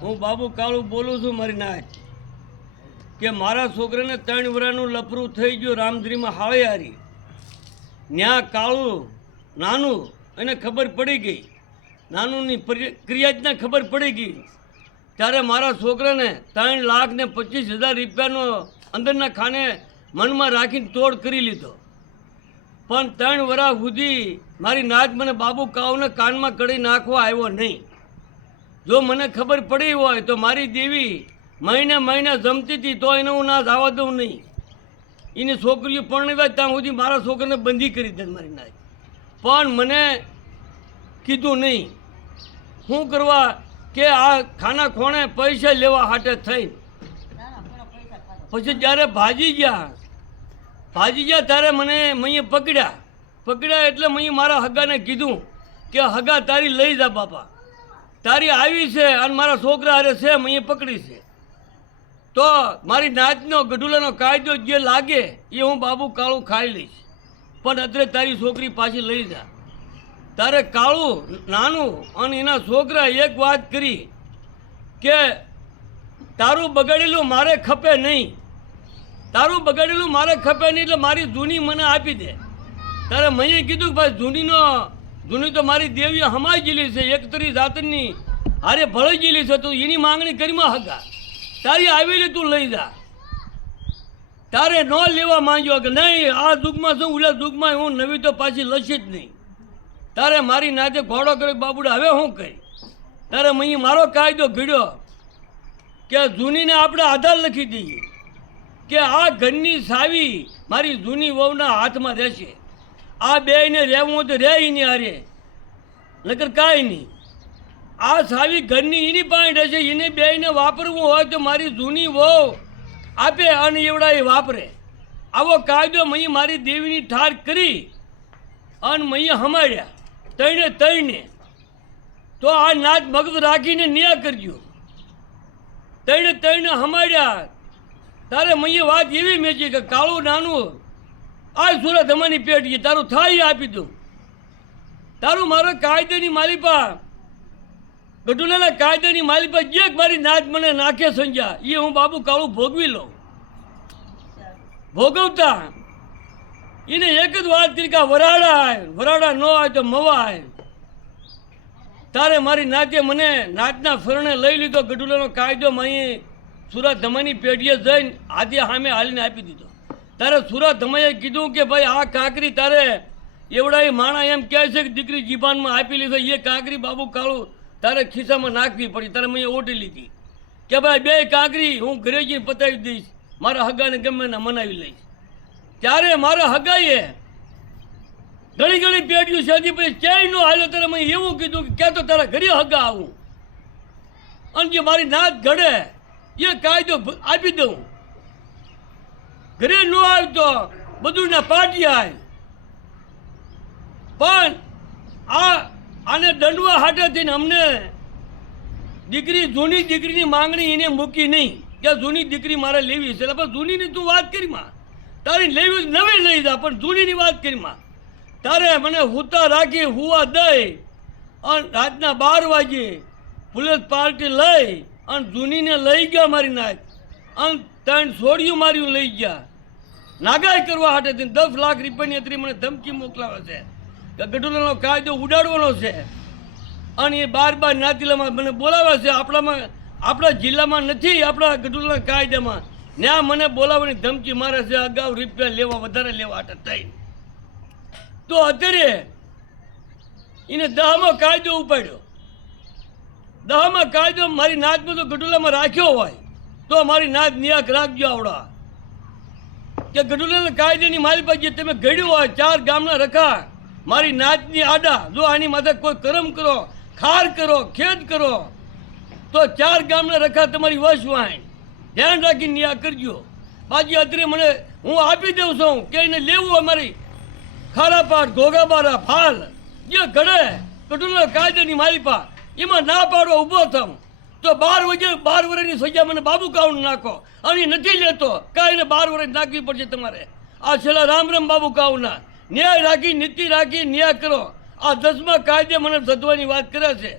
હું બાબુ કાળું બોલું છું મારી નાચ કે મારા છોકરાને 3 વર્ષનું લફરું થઈ ગયું રામધરીમાં હાળિયારી ન્યા કાળું નાનું એને ખબર પડી ગઈ નાનુંની ક્રિયાજને ખબર પડી ગઈ ત્યારે મારા છોકરાને 3,25,000 રૂપિયાનો અંદરના ખાને મનમાં રાખીને તોડ કરી લીધો પણ 3 વર્ષ સુધી મારી નાચ મને બાબુ કાળુને કાનમાં કડી નાખવા આવ્યો નહીં જો મને ખબર પડી હોય તો મારી દેવી મહિને મહિને જમતી હતી તો એને હું ના જવા દઉં નહીં એની છોકરીઓ પરણવા ત્યાં સુધી મારા છોકરાને બંધી કરી દે મારી નાચ પણ મને કીધું નહીં શું કરવા કે આ ખાના ખોણે પૈસા લેવા હાટે થઈ પછી જ્યારે ભાજી ગયા ત્યારે મને મૈયે પકડ્યા એટલે મૈયે મારા હગાને કીધું કે હગા તારી લઈ જા બાપા તારી આવી છે અને મારા છોકરા અરે છે મૈયે પકડી છે તો મારી નાચનો ગઢુલાનો કાયદો જે લાગે એ હું બાબુ કાળું ખાઈ લઈશ પણ અત્યારે તારી છોકરી પાછી લઈ જા તારે કાળું નાનું અને એના છોકરા એક વાત કરી કે તારું બગાડેલું મારે ખપે નહીં એટલે મારી જૂની મને આપી દે તારે મેં કીધું કે ભાઈ જૂની તો મારી દેવી હમાઈ ગયેલી છે એકતરી જાતની હારે ભળી ગયેલી છે તો એની માંગણી કરીમાં હગા તારી આવેલી તું લઈ જા તારે ન લેવા માંગ્યો કે નહીં આ દુઃખમાં છું ઓલા દુઃખમાં હું નવી તો પાછી લસી જ નહીં તારે મારી નાતે ઘોડો કર્યો બાબુડા હવે શું કરી તારે મેં મારો કાયદો ઘડ્યો કે જૂનીને આપણે આધાર લખી દઈએ કે આ ઘરની સાવી મારી જૂની વહુના હાથમાં રહેશે આ બેયને રહેવું તો રહે નહીં હારે નકર કાંઈ નહીં આ સાવી ઘરની એની પાસે રહેશે એને બેયને વાપરવું હોય તો મારી જૂની વહુ આપે અને એવડા એ વાપરે આવો કાયદો મેં મારી દેવીની ઠાર કરી અને મેં હમાડ્યા તઈને તો આ નાચ મગજ રાખીને ન્યા કરજો તઈને હમાડ્યા તારે મેં વાત એવી મેચી કે કાળું નાનું આ સુરત અમારી પેટ તારું થાય આપી દઉં તારું મારો કાયદાની માલિપા ગઢુલાના કાયદાની માલિપા જે મારી નાચ મને નાખે સંજ્યા એ હું બાબુ કાળું ભોગવી લઉં ભોગવતા એને એક જ વાત કરી કે વરાડા ન હોય તો મવાય તારે મારી નાચે મને નાચના ફરણે લઈ લીધો ગઢુલાનો કાયદો અહીં સુરત ધમાની પેઢીએ જઈને આદિ સામે હાલીને આપી દીધો તારે સુરત ધમાઈએ કીધું કે ભાઈ આ કાંકરી તારે એવડા માણા એમ કહે છે કે દીકરી જીભાનમાં આપી લીધો એ કાંકરી બાબુ કાળું તારે ખિસ્સામાં નાખવી પડી તારે મેં ઓઢી લીધી કે ભાઈ બે કાંકરી હું ઘરે જઈને પતાવી દઈશ મારા હગાને ગમે ને મનાવી લઈશ ત્યારે મારા હગાઈએ ઘણી પેઢીઓ સાજી પછી ક્યાંય ન હાલ્યો ત્યારે મેં એવું કીધું કે ક્યાં તો તારા ઘરે હગા આવું અને જે મારી નાચ ઘડે એ કાયદો આપી દઉં ઘરે ન આવતો બધું ના પાટી આય પણ આને દંડવા હાટે થઈને અમને જૂની દીકરીની માંગણી એને મૂકી નહીં કે જૂની દીકરી મારે લેવી છે પણ જૂનીની તું વાત કરી માં તારી લેવી નવી લઈ જા પણ જૂનીની વાત કરી માં તારે મને હુતા રાખી હુવા દઈ અને રાતના 12 વાગે પોલીસ પાર્ટી લઈ અને જૂનીને લઈ ગયા મારી નાચ અને 3 છોડીઓ મારી લઈ ગયા નાગાઈ કરવા હાટે 10 લાખ રૂપિયાની અત્યારે મને ધમકી મોકલાવે છે કે ગઢુલાનો કાયદો ઉડાડવાનો છે અને એ 12 નાતીલામાં મને બોલાવે છે આપણા જિલ્લામાં નથી આપણા ગઢુલાના કાયદામાં ત્યાં મને બોલાવવાની ધમકી મારે છે અગાઉ રૂપિયા વધારે લેવા હાટે થઈ તો અત્યારે એને 10માં કાયદો ઉપાડ્યો 10માં કાયદો મારી નાચમાં તો ગઢુલામાં રાખ્યો હોય તો મારી નાચ નિયાક રાખજો આવડા કે ગઢુલાના કાયદાની મારી પાસે તમે ઘડ્યું હોય 4 ગામના રખા મારી નાચની આડા જો આની માથે કોઈ કરમ કરો ખાર કરો ખેદ કરો તો 4 ગામના રખા તમારી વશ વાય ધ્યાન રાખીને નિયા કરજો બાજી અત્યારે મને હું આપી દઉં છું કે એને લેવું હોય મારી ખારાપાટ ઘોઘાબારા ફાલ જે ઘડે ગઢુલાના કાયદાની મારી પા એમાં ના પાડો ઊભો થાઉં તો 12 વર્ષની સજા મને બાબુ કાળું નાખો અને નથી લેતો કાંઈ એને 12 વર્ષ નાખવી પડશે તમારે આ છેલ્લા રામ બાબુ કાળુના ન્યાય રાખી નીતિ રાખી ન્યાય કરો આ 10મા કાયદે મને સધવાની વાત કરે છે